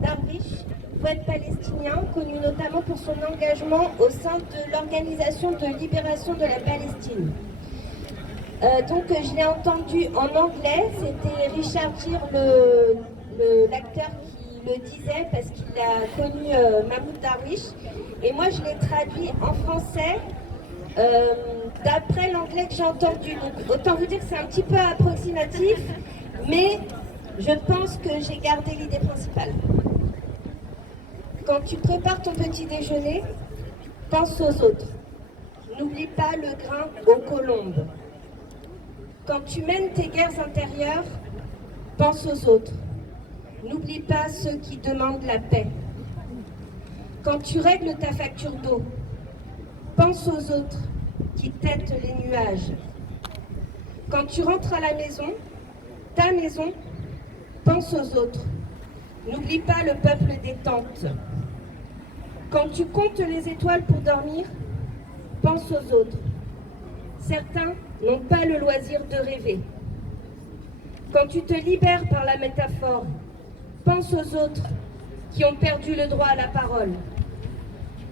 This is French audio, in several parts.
Darwish, poète palestinien, connu notamment pour son engagement au sein de l'Organisation de libération de la Palestine. Je l'ai entendu en anglais, c'était Richard Gere, l'acteur qui le disait parce qu'il a connu Mahmoud Darwish. Et moi je l'ai traduit en français d'après l'anglais que j'ai entendu. Donc autant vous dire que c'est un petit peu approximatif, mais je pense que j'ai gardé l'idée principale. Quand tu prépares ton petit déjeuner, pense aux autres. N'oublie pas le grain aux colombes. Quand tu mènes tes guerres intérieures, pense aux autres. N'oublie pas ceux qui demandent la paix. Quand tu règles ta facture d'eau, pense aux autres qui têtent les nuages. Quand tu rentres à la maison, ta maison, pense aux autres. N'oublie pas le peuple des tentes. Quand tu comptes les étoiles pour dormir, pense aux autres. Certains n'ont pas le loisir de rêver. Quand tu te libères par la métaphore, pense aux autres qui ont perdu le droit à la parole.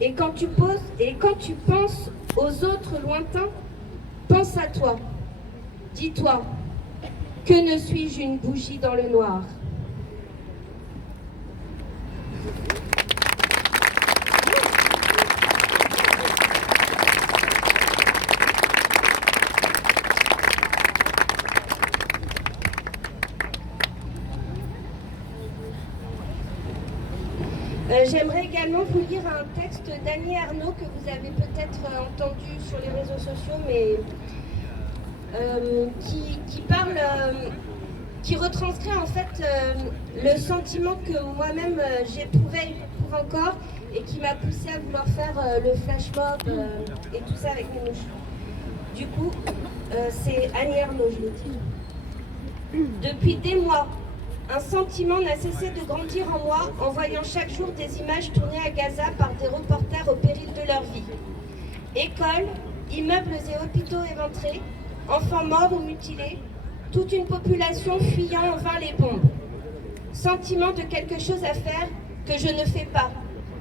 Et quand tu penses aux autres lointains, pense à toi. Dis-toi, que ne suis-je une bougie dans le noir? J'aimerais également vous lire un texte d'Annie Ernaux que vous avez peut-être entendu sur les réseaux sociaux, mais qui retranscrit en fait le sentiment que moi-même j'éprouve encore et qui m'a poussé à vouloir faire le flash mob et tout ça avec mes mouches. Du coup, c'est Annie Ernaux, je le dis. Depuis des mois, un sentiment n'a cessé de grandir en moi en voyant chaque jour des images tournées à Gaza par des reporters au péril de leur vie. Écoles, immeubles et hôpitaux éventrés, enfants morts ou mutilés, toute une population fuyant en vain les bombes. Sentiment de quelque chose à faire que je ne fais pas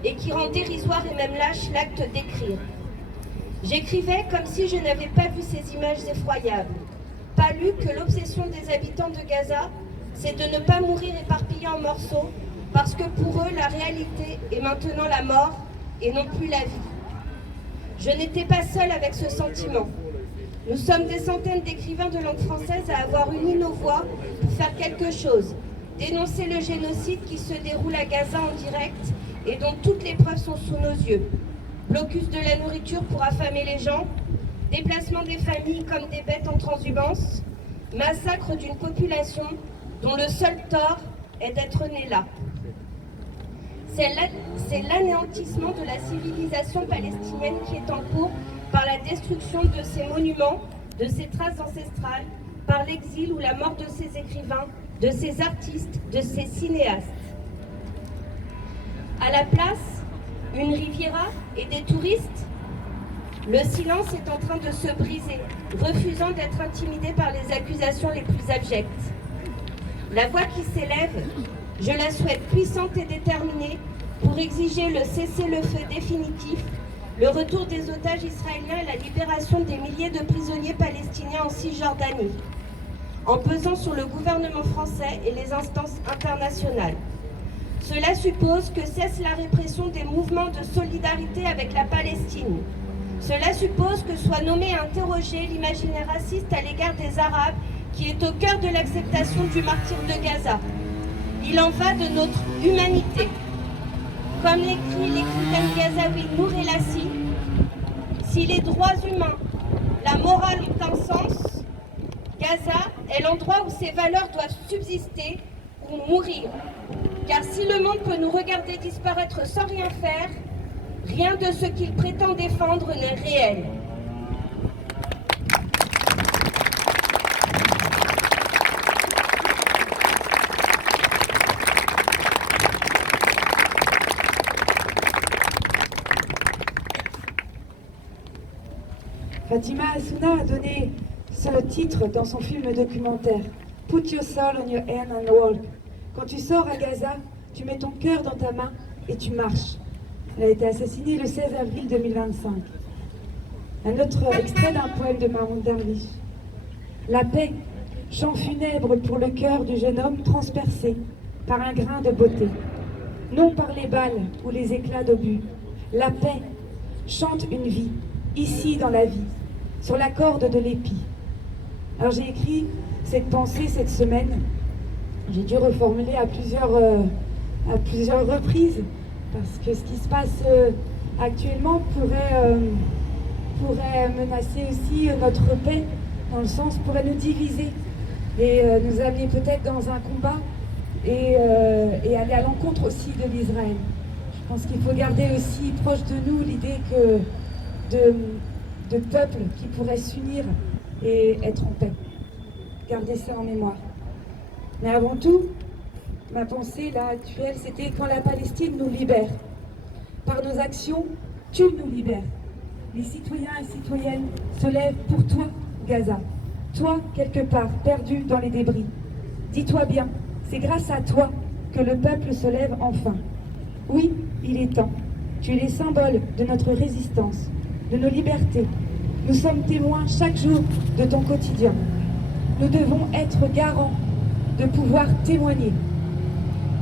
et qui rend dérisoire et même lâche l'acte d'écrire. J'écrivais comme si je n'avais pas vu ces images effroyables, pas lu que l'obsession des habitants de Gaza, c'est de ne pas mourir éparpillés en morceaux, parce que pour eux, la réalité est maintenant la mort et non plus la vie. Je n'étais pas seule avec ce sentiment. Nous sommes des centaines d'écrivains de langue française à avoir uni nos voix pour faire quelque chose, dénoncer le génocide qui se déroule à Gaza en direct et dont toutes les preuves sont sous nos yeux. Blocus de la nourriture pour affamer les gens, déplacement des familles comme des bêtes en transhumance, massacre d'une population dont le seul tort est d'être né là. C'est l'anéantissement de la civilisation palestinienne qui est en cours par la destruction de ses monuments, de ses traces ancestrales, par l'exil ou la mort de ses écrivains, de ses artistes, de ses cinéastes. À la place, une Riviera et des touristes. Le silence est en train de se briser, refusant d'être intimidé par les accusations les plus abjectes. La voix qui s'élève, je la souhaite puissante et déterminée pour exiger le cessez-le-feu définitif, le retour des otages israéliens et la libération des milliers de prisonniers palestiniens en Cisjordanie, en pesant sur le gouvernement français et les instances internationales. Cela suppose que cesse la répression des mouvements de solidarité avec la Palestine. Cela suppose que soit nommé et interrogé l'imaginaire raciste à l'égard des Arabes qui est au cœur de l'acceptation du martyre de Gaza. Il en va de notre humanité. Comme l'écrit l'écrivaine gazaoui Nour El Assi, si les droits humains, la morale ont un sens, Gaza est l'endroit où ces valeurs doivent subsister ou mourir. Car si le monde peut nous regarder disparaître sans rien faire, rien de ce qu'il prétend défendre n'est réel. Fatima Assouna a donné ce titre dans son film documentaire Put your soul on your hand and walk. Quand tu sors à Gaza, tu mets ton cœur dans ta main et tu marches. Elle a été assassinée le 16 avril 2025. Un autre extrait d'un poème de Mahmoud Darwish. La paix, chant funèbre pour le cœur du jeune homme transpercé par un grain de beauté. Non par les balles ou les éclats d'obus. La paix chante une vie, ici dans la vie, sur la corde de l'épi. Alors j'ai écrit cette pensée cette semaine. J'ai dû reformuler à plusieurs reprises, parce que ce qui se passe actuellement pourrait menacer aussi notre paix, dans le sens pourrait nous diviser et nous amener peut-être dans un combat et aller à l'encontre aussi de l'Israël. Je pense qu'il faut garder aussi proche de nous l'idée de peuples qui pourraient s'unir et être en paix. Gardez ça en mémoire. Mais avant tout, ma pensée là actuelle, c'était quand la Palestine nous libère. Par nos actions, tu nous libères. Les citoyens et citoyennes se lèvent pour toi, Gaza. Toi, quelque part, perdu dans les débris. Dis-toi bien, c'est grâce à toi que le peuple se lève enfin. Oui, il est temps. Tu es les symboles de notre résistance, de nos libertés. Nous sommes témoins chaque jour de ton quotidien. Nous devons être garants de pouvoir témoigner.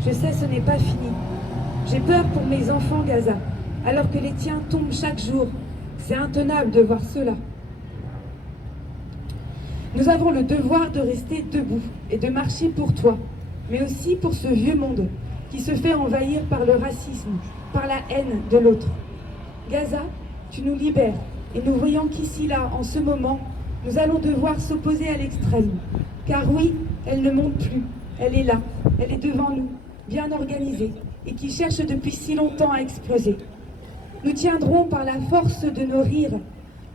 Je sais, ce n'est pas fini. J'ai peur pour mes enfants, Gaza, alors que les tiens tombent chaque jour. C'est intenable de voir cela. Nous avons le devoir de rester debout et de marcher pour toi, mais aussi pour ce vieux monde qui se fait envahir par le racisme, par la haine de l'autre. Gaza, tu nous libères et nous voyons qu'ici, là, en ce moment, nous allons devoir s'opposer à l'extrême. Car oui, elle ne monte plus, elle est là, elle est devant nous, bien organisée et qui cherche depuis si longtemps à exploser. Nous tiendrons par la force de nos rires,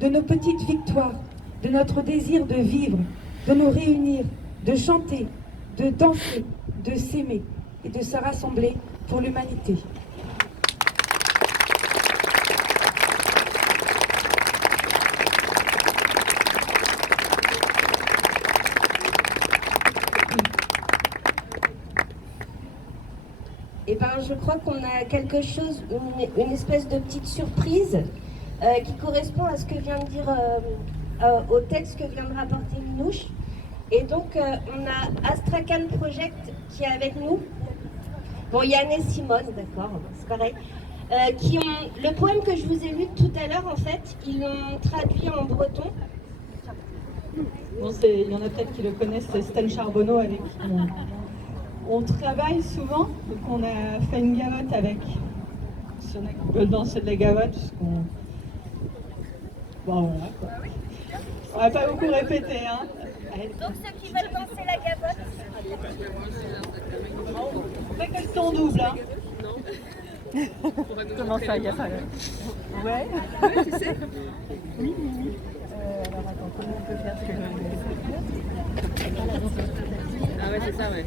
de nos petites victoires, de notre désir de vivre, de nous réunir, de chanter, de danser, de s'aimer et de se rassembler pour l'humanité. Et ben, je crois qu'on a quelque chose, une espèce de petite surprise qui correspond à ce que vient de dire, au texte que vient de rapporter Minouche. Et donc, on a Astrakhan Project qui est avec nous. Bon, Yann et Simone, d'accord, c'est pareil. Qui ont le poème que je vous ai lu tout à l'heure, en fait, ils l'ont traduit en breton. Bon, il y en a peut-être qui le connaissent, c'est Stan Charbonneau avec qui on travaille souvent. Donc on a fait une gavotte avec. Si on a qui veulent danser de la gavotte, parce qu'on... Bon, voilà quoi. On va pas beaucoup répéter, hein. Donc ceux qui veulent danser la gavotte. On fait que le ton double, hein. Comment ça, il y a pas Ouais. tu sais. Oui. Alors attends, comment on peut faire ce que Ah ouais, c'est ça, ouais. Ouais.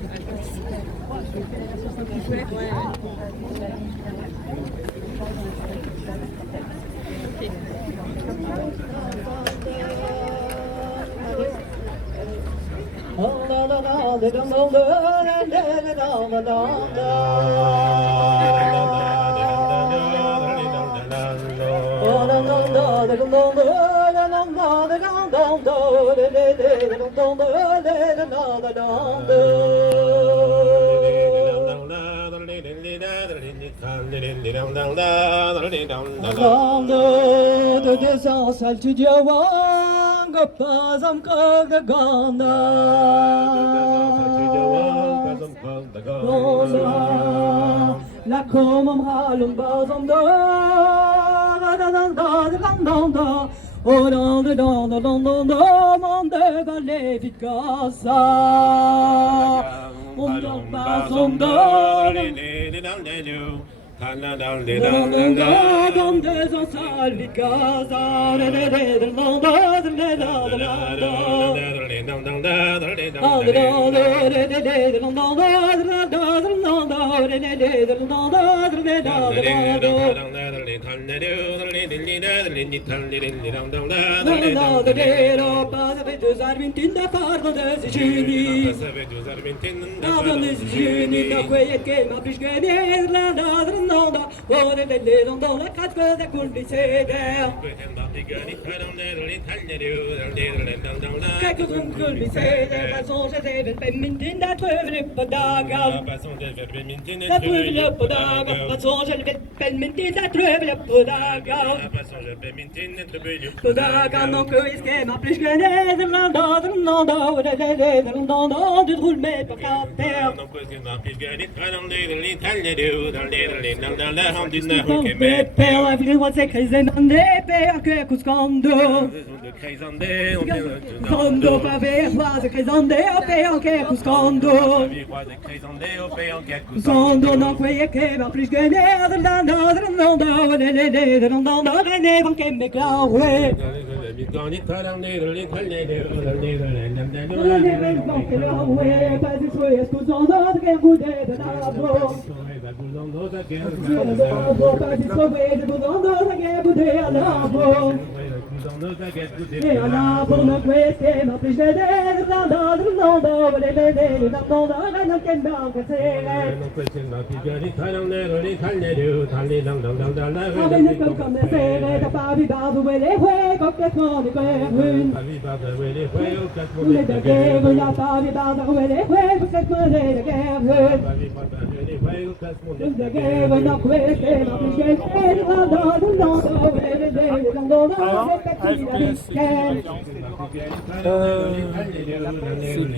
De descends tu diawang pazam kaganda la komam halum bazam da oh da mande vale vit casa bazam da Dom des ansal vit casa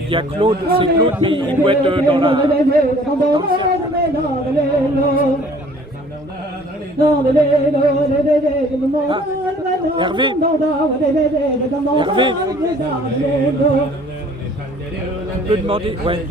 Il y a Claude, c'est Claude, mais il doit être dans la... Hervé, on peut demander, ouais.